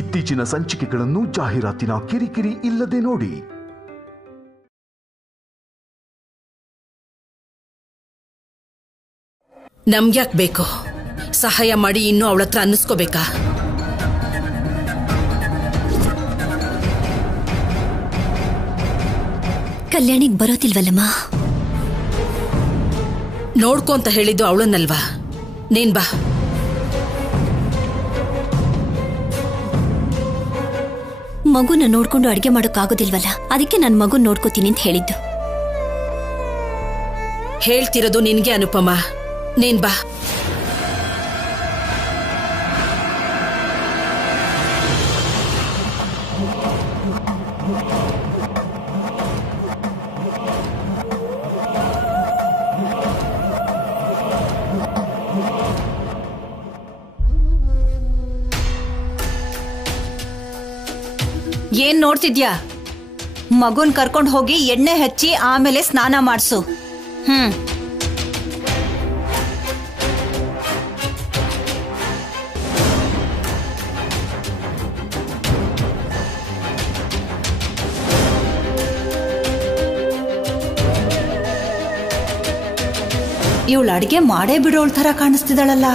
ಇತ್ತೀಚಿನ ಸಂಚಿಕೆಗಳನ್ನು ಜಾಹೀರಾತಿನ ಕಿರಿಕಿರಿ ಇಲ್ಲದೆ ನೋಡಿ. ನಮ್ಗ್ಯಾಕ್ ಬೇಕು? ಸಹಾಯ ಮಾಡಿ ಇನ್ನೂ ಅವಳ ಹತ್ರ ಅನ್ನಿಸ್ಕೋಬೇಕಾ? ಕಲ್ಯಾಣಿಗೆ ಬರೋತಿಲ್ವಲ್ಲಮ್ಮ? ನೋಡ್ಕೊ ಅಂತ ಹೇಳಿದ್ದು ಅವಳನ್ನಲ್ವಾ? ನೀನ್ ಬಾ. ಮಗುನ ನೋಡ್ಕೊಂಡು ಅಡ್ಗೆ ಮಾಡೋಕ್ಕಾಗೋದಿಲ್ವಲ್ಲ, ಅದಕ್ಕೆ ನನ್ನ ಮಗುನ್ ನೋಡ್ಕೋತೀನಿ ಅಂತ ಹೇಳಿದ್ದು. ಹೇಳ್ತಿರೋದು ನಿನ್ಗೆ ಅನುಪಮ. ನೀನ್ ಬಾ. ಏನ್ ನೋಡ್ತಿದ್ಯಾ? ಮಗುನ್ ಕರ್ಕೊಂಡು ಹೋಗಿ ಎಣ್ಣೆ ಹಚ್ಚಿ ಆಮೇಲೆ ಸ್ನಾನ ಮಾಡಿಸು. ಇವಳು ಅಡ್ಗೆ ಮಾಡೇ ಬಿಡೋಳ್ ತರ ಕಾಣಿಸ್ತಿದ್ದಾಳಲ್ಲ.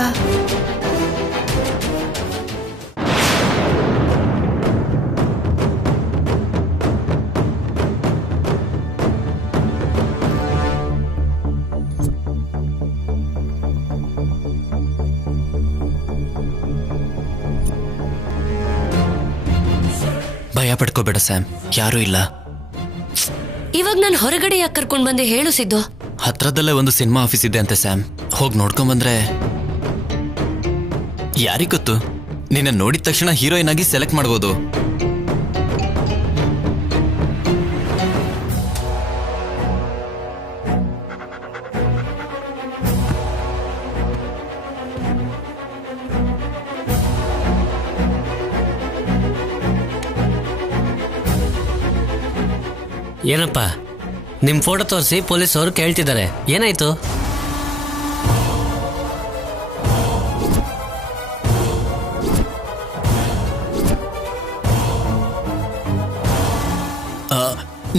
ಭಯ ಪಡ್ಕೋಬೇಡ ಸ್ಯಾಮ್, ಯಾರೂ ಇಲ್ಲ. ಇವಾಗ ನಾನು ಹೊರಗಡೆ ಯಾಕೆ ಕರ್ಕೊಂಡ್ ಬಂದೆ ಹೇಳು ಸಿದ್ದು? ಹತ್ರದಲ್ಲೇ ಒಂದು ಸಿನಿಮಾ ಆಫೀಸ್ ಇದೆ ಅಂತೆ ಸ್ಯಾಮ್, ಹೋಗಿ ನೋಡ್ಕೊಂಡ್ಬಂದ್ರೆ ಯಾರಿಗ್ ಗೊತ್ತು, ನಿನ್ನ ನೋಡಿದ ತಕ್ಷಣ ಹೀರೋಯಿನ್ ಆಗಿ ಸೆಲೆಕ್ಟ್ ಮಾಡ್ಬೋದು. ಏನಪ್ಪ, ನಿಮ್ ಫೋಟೋ ತೋರಿಸಿ ಪೊಲೀಸ್ ಅವರು ಕೇಳ್ತಿದ್ದಾರೆ, ಏನಾಯ್ತು?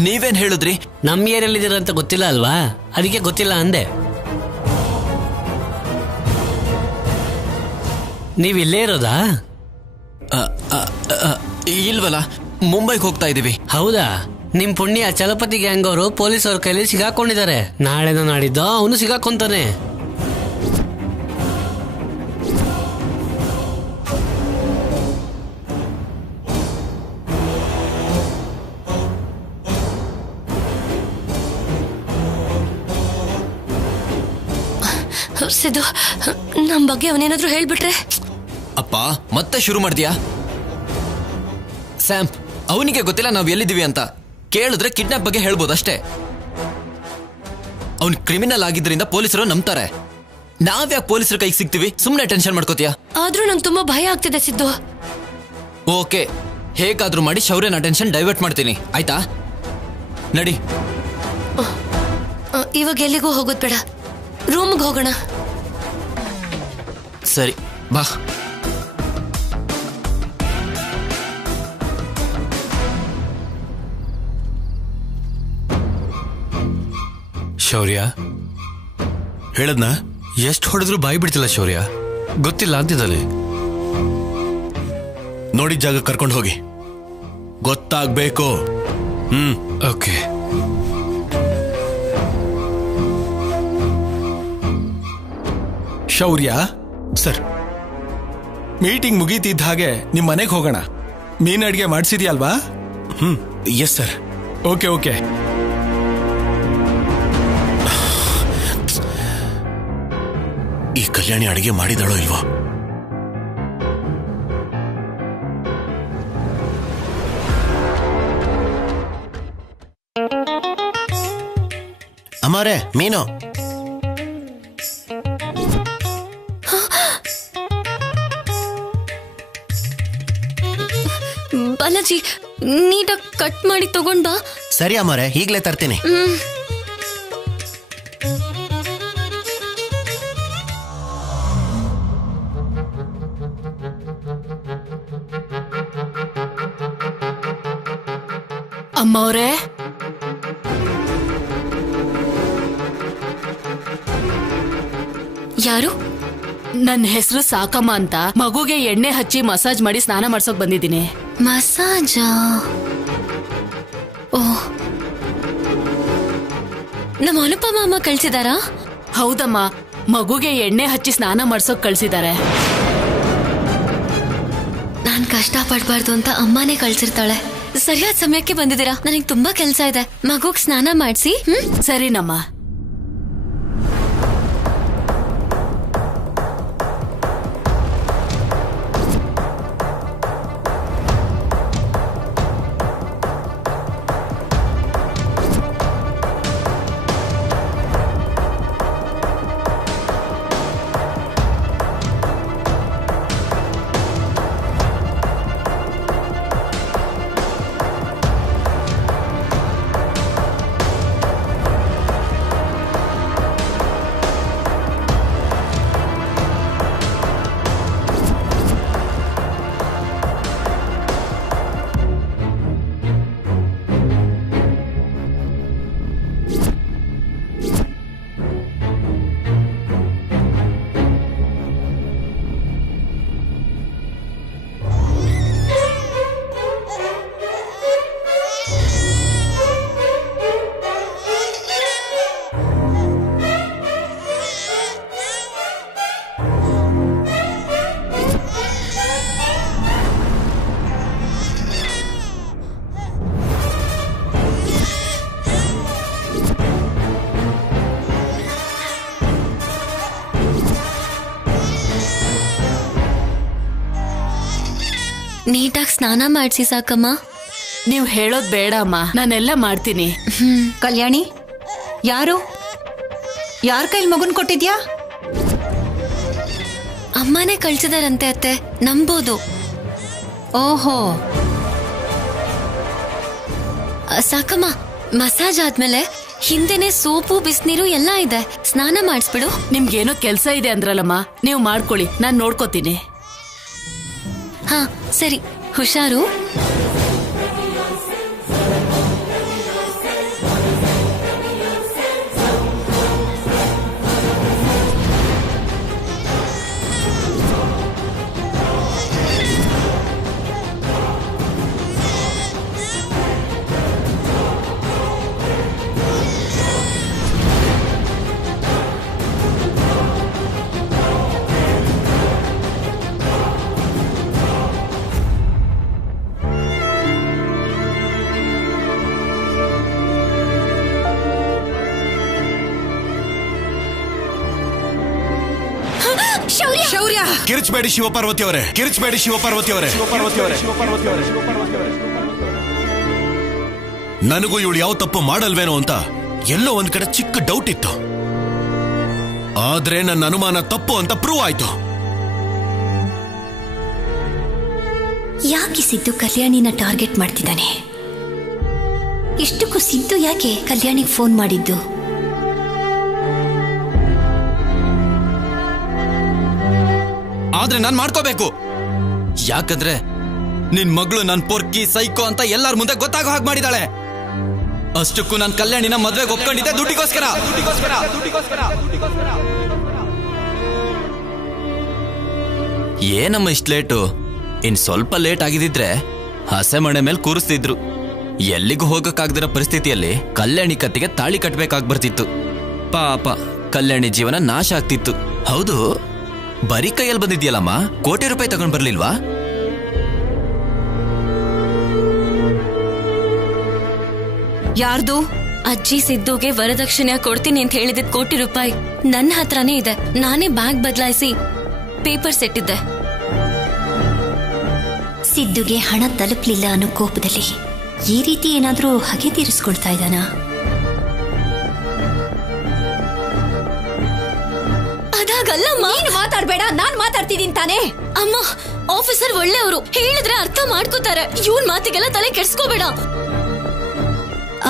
ನೀವೇನ್ ಹೇಳಿದ್ರಿ? ನಮ್ ಏರಿಯಲ್ಲಿದ್ದೀರ ಅಂತ ಗೊತ್ತಿಲ್ಲ ಅಲ್ವಾ, ಅದಕ್ಕೆ ಗೊತ್ತಿಲ್ಲ ಅಂದೆ. ನೀವ್ ಇಲ್ಲೇ ಇರೋದಾ? ಇಲ್ವಲ್ಲ, ಮುಂಬೈಗೆ ಹೋಗ್ತಾ ಇದೀವಿ. ಹೌದಾ? ನಿಮ್ ಪುಣ್ಯ ಚಲಪತಿ ಗ್ಯಾಂಗ್ ಅವರು ಪೊಲೀಸ್ ಅವ್ರ ಕೈಲಿ ಸಿಗಾಕೊಂಡಿದ್ದಾರೆ. ನಾಳೆನೋ ನಾಡಿದ್ದೋ ಅವನು ಸಿಗಾಕೊಂತಾನೆ. ಸಿದ್ದು, ನಮ್ ಬಗ್ಗೆ ಅವನೇನಾದ್ರೂ ಹೇಳ್ಬಿಟ್ರೆ? ಅಪ್ಪ ಮತ್ತೆ ಶುರು ಮಾಡ್ತೀಯಾ? ಸ್ಯಾಮ್, ಅವನಿಗೆ ಗೊತ್ತಿಲ್ಲ ನಾವ್ ಎಲ್ಲಿದ್ದೀವಿ ಅಂತ. ಕೇಳಿದ್ರೆ ಕಿಡ್ನಾಪ್ ಬಗ್ಗೆ ಹೇಳ್ಬೋದು ಅಷ್ಟೇ. ಅವ್ನ್ ಕ್ರಿಮಿನಲ್ ಆಗಿದ್ರಿಂದ ಪೊಲೀಸರು ನಂಬ್ತಾರೆ. ನಾವ್ಯಾಕೆ ಪೊಲೀಸರ ಕೈಗೆ ಸಿಗ್ತೀವಿ? ಸುಮ್ನೆ ಟೆನ್ಷನ್ ಮಾಡ್ಕೋತೀಯಾ? ಆದ್ರೂ ನಂಗೆ ತುಂಬಾ ಭಯ ಆಗ್ತಿದೆ ಸಿದ್ದು. ಓಕೆ, ಹೇಗಾದ್ರೂ ಮಾಡಿ ಶೌರ್ಯನ ಟೆನ್ಷನ್ ಡೈವರ್ಟ್ ಮಾಡ್ತೀನಿ, ಆಯ್ತಾ? ನಡಿ. ಇವಾಗ ಎಲ್ಲಿಗೂ ಹೋಗೋದ್ ಬೇಡ, ರೂಮ್ಗೆ ಹೋಗೋಣ. ಸರಿ ಬಾ. ಶೌರ್ಯ ಹೇಳದ್ನ? ಎಷ್ಟು ಹೊಡೆದ್ರು ಬಾಯಿ ಬಿಡ್ತಿಲ್ಲ ಶೌರ್ಯ. ಗೊತ್ತಿಲ್ಲ ಅಂತಿದ್ದಾನೆ. ನೋಡಿದ ಜಾಗ ಕರ್ಕೊಂಡು ಹೋಗಿ, ಗೊತ್ತಾಗ್ಬೇಕು. ಓಕೆ. ಶೌರ್ಯ ಸರ್, ಮೀಟಿಂಗ್ ಮುಗೀತಿದ್ದ ಹಾಗೆ ನಿಮ್ ಮನೆಗೆ ಹೋಗೋಣ. ಮೀನ್ ಅಡ್ಗೆ ಮಾಡಿಸಿದ್ಯಲ್ವಾ? Yes sir. Okay okay. ಈ ಕಲ್ಯಾಣಿ ಅಡಿಗೆ ಮಾಡಿದಳೋ ಇಲ್ವೋ? ಅಮ್ಮರೇ, ಮೀನು. ಬಾಲಾಜಿ, ನೀಟಾಗಿ ಕಟ್ ಮಾಡಿ ತಗೊಂಡ್ ಬಾ. ಸರಿ ಅಮ್ಮರೇ, ಈಗ್ಲೇ ತರ್ತೀನಿ. ಅಮ್ಮವ್ರೆ, ಯಾರು? ನನ್ನ ಹೆಸರು ಸಾಕಮ್ಮ ಅಂತ. ಮಗುಗೆ ಎಣ್ಣೆ ಹಚ್ಚಿ ಮಸಾಜ್ ಮಾಡಿ ಸ್ನಾನ ಮಾಡ್ಸೋಕ್ ಬಂದಿದ್ದೀನಿ. ಮಸಾಜ? ಓ, ನಮ್ಮ ಅನುಪಮ ಅಮ್ಮ ಕಳ್ಸಿದಾರಾ? ಹೌದಮ್ಮ, ಮಗುಗೆ ಎಣ್ಣೆ ಹಚ್ಚಿ ಸ್ನಾನ ಮಾಡ್ಸೋಕ್ ಕಳ್ಸಿದ್ದಾರೆ. ನಾನ್ ಕಷ್ಟ ಪಡ್ಬಾರ್ದು ಅಂತ ಅಮ್ಮನೇ ಕಳ್ಸಿರ್ತಾಳೆ. ಸರಿಯಾದ ಸಮಯಕ್ಕೆ ಬಂದಿದ್ದೀರಾ. ನನಗೆ ತುಂಬಾ ಕೆಲ್ಸ ಇದೆ. ಮಗುಗ್ ಸ್ನಾನ ಮಾಡ್ಸಿ. ಸರಿನಮ್ಮ. ನೀಟಾಗಿ ಸ್ನಾನ ಮಾಡ್ಸಿ ಸಾಕಮ್ಮ. ನೀವ್ ಹೇಳೋದ್ ಬೇಡ ಅಮ್ಮ, ನಾನೆಲ್ಲ ಮಾಡ್ತೀನಿ. ಕಲ್ಯಾಣಿ, ಯಾರು? ಯಾರ ಕೈಲಿ ಮಗುನ್ ಕೊಟ್ಟಿದ್ಯಾ? ಅಮ್ಮನೇ ಕಳ್ಸಿದಾರಂತೆ ಅತ್ತೆ, ನಂಬೋದು. ಓಹೋ, ಸಾಕಮ್ಮ, ಮಸಾಜ್ ಆದ್ಮೇಲೆ ಹಿಂದೆನೆ ಸೋಪು ಬಿಸಿನೀರು ಎಲ್ಲ ಇದೆ. ಸ್ನಾನ ಮಾಡಿಸ್ಬಿಡು. ನಿಮ್ಗೇನೋ ಕೆಲ್ಸ ಇದೆ ಅಂದ್ರಲ್ಲಮ್ಮ, ನೀವು ಮಾಡ್ಕೊಳ್ಳಿ, ನಾನ್ ನೋಡ್ಕೋತೀನಿ. ಹಾ ಸರಿ, ಹುಷಾರು. ಶೌರ್ಯ, ಕಿರಿಚಬೇಡಿ ಶಿವಪಾರ್ವತಿ ಅವರೇ, ಕಿರಿಚಬೇಡಿ ಶಿವಪಾರ್ವತಿ ಅವರೇ. ನನಗೂ ಇವಳು ಯಾವ ತಪ್ಪು ಮಾಡಲ್ವೇನೋ ಅಂತ ಎಲ್ಲೋ ಒಂದ್ ಕಡೆ ಚಿಕ್ಕ ಡೌಟ್ ಇತ್ತು. ಆದ್ರೆ ನನ್ನ ಅನುಮಾನ ತಪ್ಪು ಅಂತ ಪ್ರೂವ್ ಆಯ್ತು. ಯಾಕೆ ಸಿದ್ದು ಕಲ್ಯಾಣಿನ ಟಾರ್ಗೆಟ್ ಮಾಡ್ತಿದ್ದಾನೆ? ಇಷ್ಟಕ್ಕೂ ಸಿದ್ದು ಯಾಕೆ ಕಲ್ಯಾಣಿಗೆ ಫೋನ್ ಮಾಡಿದ್ದು? ಆದ್ರೆ ನಾನ್ ಮಾಡ್ಕೋಬೇಕು. ಯಾಕಂದ್ರೆ ನಿನ್ ಮಗಳು ನನ್ ಪೊರ್ಕಿ ಸೈಕೋ ಅಂತ ಎಲ್ಲಾರ ಮುಂದೆ ಗೊತ್ತಾಗೋ ಹಾಗೆ ಮಾಡಿದಾಳೆ. ಅಷ್ಟಕ್ಕೂ ನಾನ್ ಕಲ್ಯಾಣಿನ ಮದ್ವೆಗೆ ಒಪ್ಕೊಂಡಿದ್ದೆ ದುಡ್ಡಿಗೋಸ್ಕರ. ಏನಮ್ಮ ಇಷ್ಟ ಲೇಟು? ಇನ್ ಸ್ವಲ್ಪ ಲೇಟ್ ಆಗಿದ್ರೆ ಹಸೆ ಮಣೆ ಮೇಲೆ ಕೂರಿಸ್ತಿದ್ರು. ಎಲ್ಲಿಗೂ ಹೋಗಕ್ಕಾಗ್ದಿರೋ ಪರಿಸ್ಥಿತಿಯಲ್ಲಿ ಕಲ್ಯಾಣಿ ಕತ್ತಿಗೆ ತಾಳಿ ಕಟ್ಬೇಕಾಗ್ ಬರ್ತಿತ್ತು. ಪಾಪ ಕಲ್ಯಾಣಿ ಜೀವನ ನಾಶ ಆಗ್ತಿತ್ತು. ಹೌದು, ಬರೀ ಕೈಯಲ್ಲಿ ಬಂದಿದ್ಯಲ್ಲಮ್ಮ, ಕೋಟಿ ರೂಪಾಯಿ ತಗೊಂಡ್ ಬರ್ಲಿಲ್ವಾ? ಯಾರ್ದು? ಅಜ್ಜಿ ಸಿದ್ದುಗೆ ವರದಕ್ಷಿಣೆ ಕೊಡ್ತೀನಿ ಅಂತ ಹೇಳಿದಿದ್ ಕೋಟಿ ರೂಪಾಯಿ ನನ್ನ ಹತ್ರನೇ ಇದೆ. ನಾನೇ ಬ್ಯಾಗ್ ಬದಲಾಯಿಸಿ ಪೇಪರ್ಸ್ ಇಟ್ಟಿದ್ದೆ. ಸಿದ್ದುಗೆ ಹಣ ತಲುಪಲಿಲ್ಲ ಅನ್ನೋ ಕೋಪದಲ್ಲಿ ಈ ರೀತಿ ಏನಾದ್ರೂ ಹಗೆ ತೀರಿಸ್ಕೊಳ್ತಾ ಇದ್ದಾನಾ? ಅದಾಗಲ್ಲಮ್ಮ. ನೀನು ಮಾತಾಡ್ಬೇಡ, ನಾನ್ ಮಾತಾಡ್ತಿದ್ದೀನಿ ತಾನೇ. ಅಮ್ಮ, ಆಫೀಸರ್ ಒಳ್ಳೆಯವರು, ಹೇಳಿದ್ರೆ ಅರ್ಥ ಮಾಡ್ಕೋತಾರೆ. ಇವನ್ ಮಾತಿಗೆಲ್ಲ ತಲೆ ಕೆಡ್ಸ್ಕೋಬೇಡ.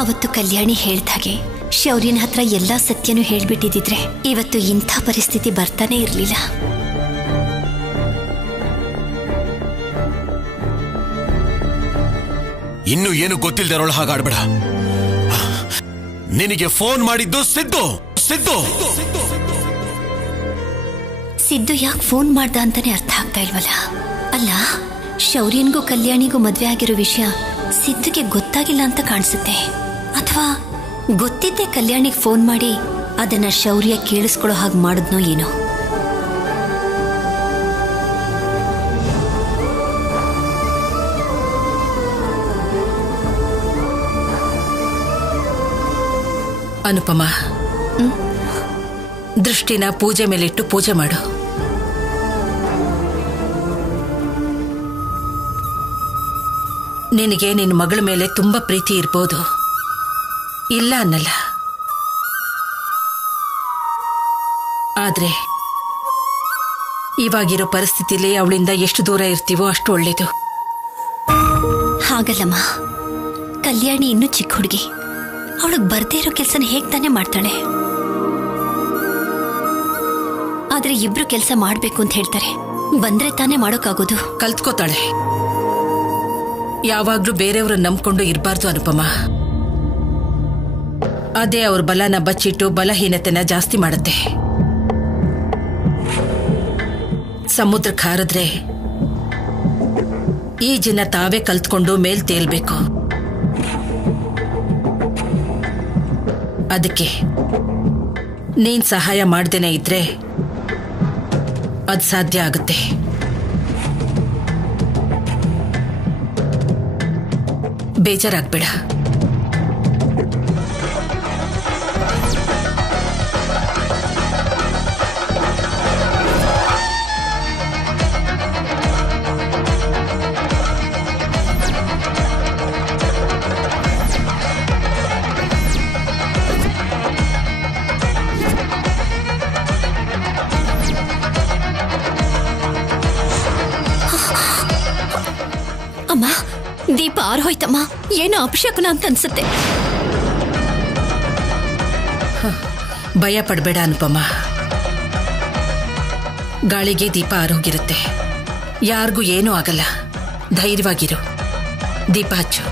ಅವತ್ತು ಕಲ್ಯಾಣಿ ಹೇಳ್ದ ಹಾಗೆ ಶೌರ್ಯನ ಹತ್ರ ಎಲ್ಲಾ ಸತ್ಯನೂ ಹೇಳ್ಬಿಟ್ಟಿದ್ರೆ ಇವತ್ತು ಇಂಥ ಪರಿಸ್ಥಿತಿ ಬರ್ತಾನೆ ಇರ್ಲಿಲ್ಲ. ಇನ್ನು ಏನು ಗೊತ್ತಿಲ್ದಿರೋಳ ಹಾಗಾಡ್ಬೇಡ. ನಿನಗೆ ಫೋನ್ ಮಾಡಿದ್ದು ಸಿದ್ದು. ಸಿದ್ದು ಯಾಕೆ ಫೋನ್ ಮಾಡ್ದ ಅಂತಾನೆ ಅರ್ಥ ಆಗ್ತಾ ಇಲ್ವಲ್ಲ. ಅಲ್ಲ, ಶೌರ್ಯನ್ಗೂ ಕಲ್ಯಾಣಿಗೂ ಮದ್ವೆ ಆಗಿರೋ ವಿಷಯ ಸಿದ್ದುಗೆ ಗೊತ್ತಾಗಿಲ್ಲ ಅಂತ ಕಾಣಿಸುತ್ತೆ. ಅಥವಾ ಗೊತ್ತಿದ್ದೆ ಕಲ್ಯಾಣಿಗೆ ಫೋನ್ ಮಾಡಿ ಅದನ್ನ ಶೌರ್ಯ ಕೇಳಿಸ್ಕೊಳ್ಳೋ ಹಾಗೆ ಮಾಡಿದ್ನೋ ಏನೋ. ಅನುಪಮ, ದೃಷ್ಟಿನ ಪೂಜೆ ಮೇಲಿಟ್ಟು ಪೂಜೆ ಮಾಡು. ನಿನಗೆ ನಿನ್ನ ಮಗಳ ಮೇಲೆ ತುಂಬಾ ಪ್ರೀತಿ ಇರ್ಬೋದು, ಇಲ್ಲ ಅನ್ನಲ್ಲ. ಆದ್ರೆ ಇವಾಗಿರೋ ಪರಿಸ್ಥಿತಿಲಿ ಅವಳಿಂದ ಎಷ್ಟು ದೂರ ಇರ್ತೀವೋ ಅಷ್ಟು ಒಳ್ಳೇದು. ಹಾಗಲ್ಲಮ್ಮ, ಕಲ್ಯಾಣಿ ಇನ್ನೂ ಚಿಕ್ಕ ಹುಡುಗಿ, ಅವಳಿಗೆ ಬರ್ದೇ ಇರೋ ಕೆಲಸನ ಹೇಗ್ ತಾನೇ ಮಾಡ್ತಾಳೆ. ಆದ್ರೆ ಇಬ್ರು ಕೆಲಸ ಮಾಡ್ಬೇಕು ಅಂತ ಹೇಳ್ತಾರೆ, ಬಂದ್ರೆ ತಾನೇ ಮಾಡೋಕ್ಕಾಗೋದು. ಕಲ್ತ್ಕೋತಾಳೆ. ಯಾವಾಗ್ಲೂ ಬೇರೆಯವ್ರನ್ನ ನಂಬ್ಕೊಂಡು ಇರಬಾರ್ದು ಅನುಪಮ. ಅದೇ ಅವ್ರ ಬಲನ ಬಚ್ಚಿಟ್ಟು ಬಲಹೀನತೆನ ಜಾಸ್ತಿ ಮಾಡುತ್ತೆ. ಸಮುದ್ರಕ್ಕೆ ಹಾರಿದ್ರೆ ಈಜಿನ ತಾವೇ ಕಲ್ತ್ಕೊಂಡು ಮೇಲ್ ತೇಲ್ಬೇಕು. ಅದಕ್ಕೆ ನೀನ್ ಸಹಾಯ ಮಾಡ್ದೇನೆ ಇದ್ರೆ ಅದು ಸಾಧ್ಯ ಆಗುತ್ತೆ. ಬೇಜಾರಾಗ್ಬೇಡ. ಅಮ್ಮ, ದೀಪ ಆರೋಯ್ತಮ್ಮ. ಏನೋ ಅಪಶಕುನ ಅಂತ ಅನ್ಸುತ್ತೆ. ಭಯ ಪಡಬೇಡ ಅನುಪಮ. ಗಾಳಿಗೆ ದೀಪ ಆರೋಗಿರುತ್ತೆ, ಯಾರಿಗೂ ಏನೂ ಆಗಲ್ಲ. ಧೈರ್ಯವಾಗಿರು. ದೀಪ ಹಚ್ಚು.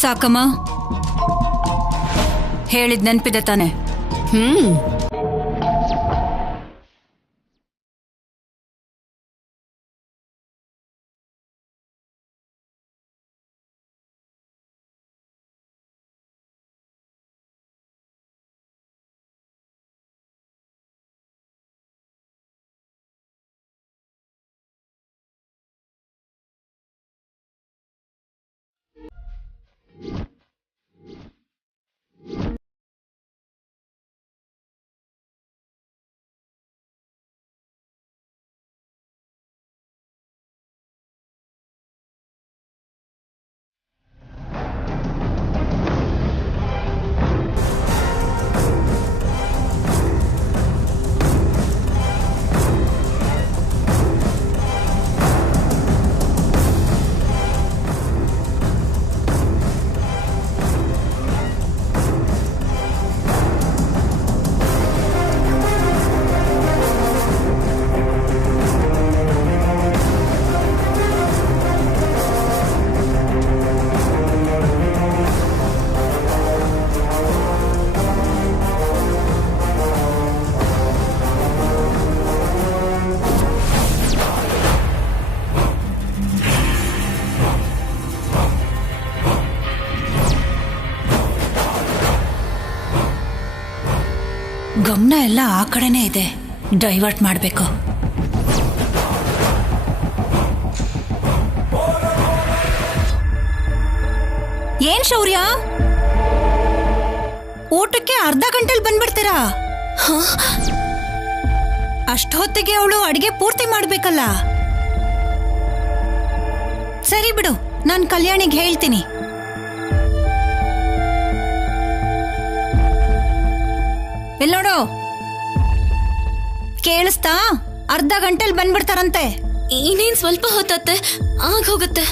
ಸಾಕಮ್ಮ, ಹೇಳಿದ್ ನೆನ್ಪಿದೆ ತಾನೆ? ಗಮನ ಎಲ್ಲ ಆ ಕಡೆನೇ ಇದೆ. ಡೈವರ್ಟ್ ಮಾಡಬೇಕು. ಏನ್ ಶೌರ್ಯ, ಊಟಕ್ಕೆ ಅರ್ಧ ಗಂಟೆಲಿ ಬಂದ್ಬಿಡ್ತೀರಾ? ಅಷ್ಟೊತ್ತಿಗೆ ಅವಳು ಅಡಿಗೆ ಪೂರ್ತಿ ಮಾಡ್ಬೇಕಲ್ಲ. ಸರಿ ಬಿಡು, ನಾನು ಕಲ್ಯಾಣಿಗೆ ಹೇಳ್ತೀನಿ. ಎಲ್ಲೋಡು, ಕೇಳಿಸ್ತಾ? ಅರ್ಧ ಗಂಟೆಲಿ ಬಂದ್ಬಿಡ್ತಾರಂತೆ. ಇನ್ನೇನ್ ಸ್ವಲ್ಪ ಹೊತ್ತತ್ತೆ, ಆಗ ಹೋಗುತ್ತೆ.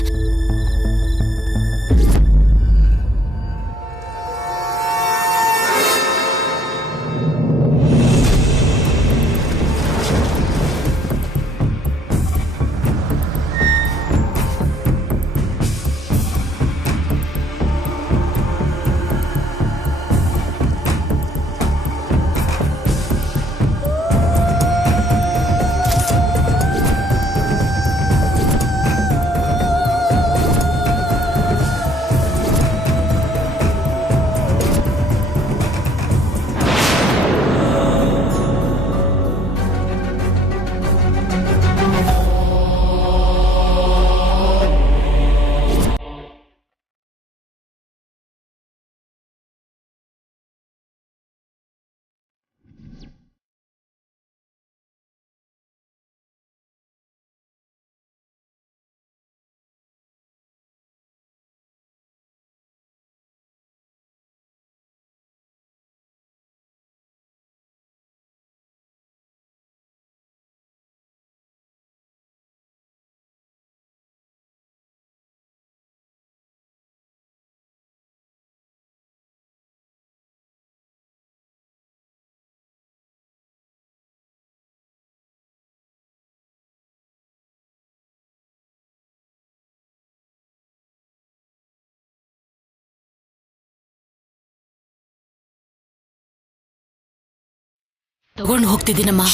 ತಗೊಂಡು ಹೋಗ್ತಿದ್ದೀನಮ್ಮ.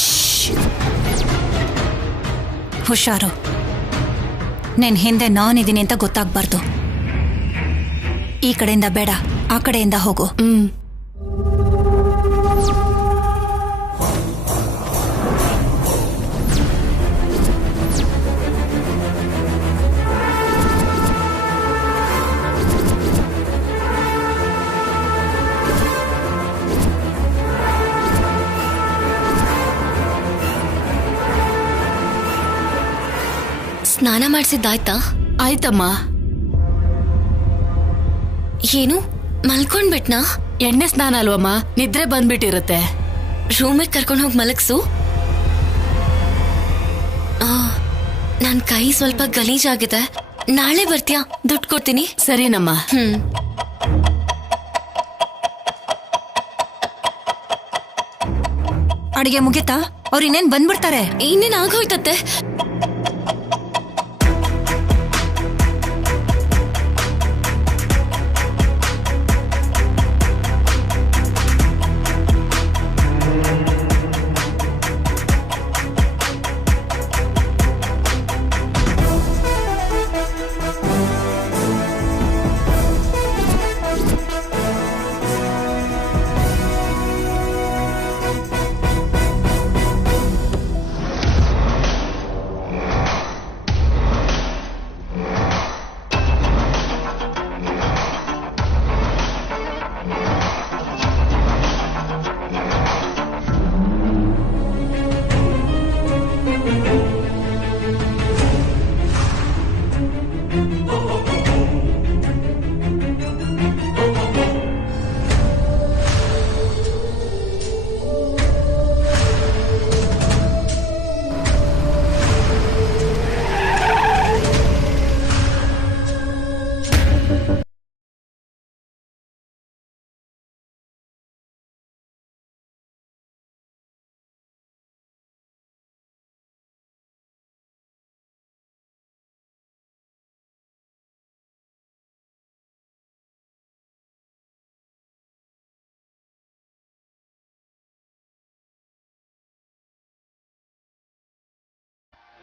ಹುಷಾರು, ನಿನ್ ಹಿಂದೆ ನಾನಿದ್ದೀನಿ ಅಂತ ಗೊತ್ತಾಗ್ಬಾರ್ದು. ಈ ಕಡೆಯಿಂದ ಬೇಡ, ಆ ಕಡೆಯಿಂದ ಹೋಗು. ಸ್ನಾನ ಮಾಡಿಸಿದ್ದಾಯ್ತಾ? ಆಯ್ತಮ್ಮ. ಏನು ಮಲ್ಕೊಂಡ್ಬಿಟ್ನಾ? ಎಣ್ಣೆ ಸ್ನಾನ ಅಲ್ವಮ್ಮ, ನಿದ್ರೆ ಬಂದ್ಬಿಟ್ಟಿರುತ್ತೆ. ರೂಮಿಗೆ ಕರ್ಕೊಂಡು ಹೋಗಿ ಮಲಗ್ಸು. ನನ್ ಕೈ ಸ್ವಲ್ಪ ಗಲೀಜಾಗಿದೆ, ನಾಳೆ ಬರ್ತೀಯಾ? ದುಡ್ಡು ಕೊಡ್ತೀನಿ. ಸರಿನಮ್ಮ. ಅಡಿಗೆ ಮುಗಿತಾ? ಅವ್ರು ಇನ್ನೇನ್ ಬಂದ್ಬಿಡ್ತಾರೆ. ಇನ್ನೇನ್ ಆಗೋಯ್ತತ್ತೆ.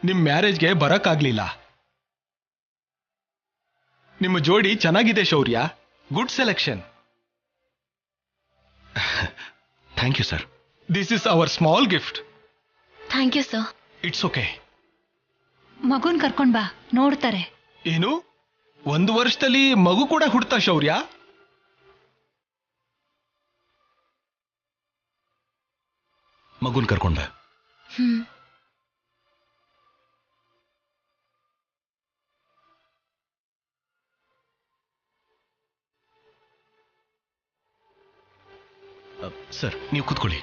ನಿಮ್ ಮ್ಯಾರೇಜ್ಗೆ ಬರಕ್ಕಾಗ್ಲಿಲ್ಲ. ನಿಮ್ಮ ಜೋಡಿ ಚೆನ್ನಾಗಿದೆ Shaurya, good selection. Thank you sir. This is our small gift. Thank you sir. It's okay. ಮಗುನ್ ಕರ್ಕೊಂಡ್ ಬಾ, ನೋಡ್ತಾರೆ. ಏನು 1 ವರ್ಷದಲ್ಲಿ ಮಗು ಕೂಡ ಹುಡ್ತಾ ಶೌರ್ಯ? ಮಗುನ್ ಕರ್ಕೊಂಡ. ಸರ್, ನೀವು ಕೂತ್ಕೊಳ್ಳಿ.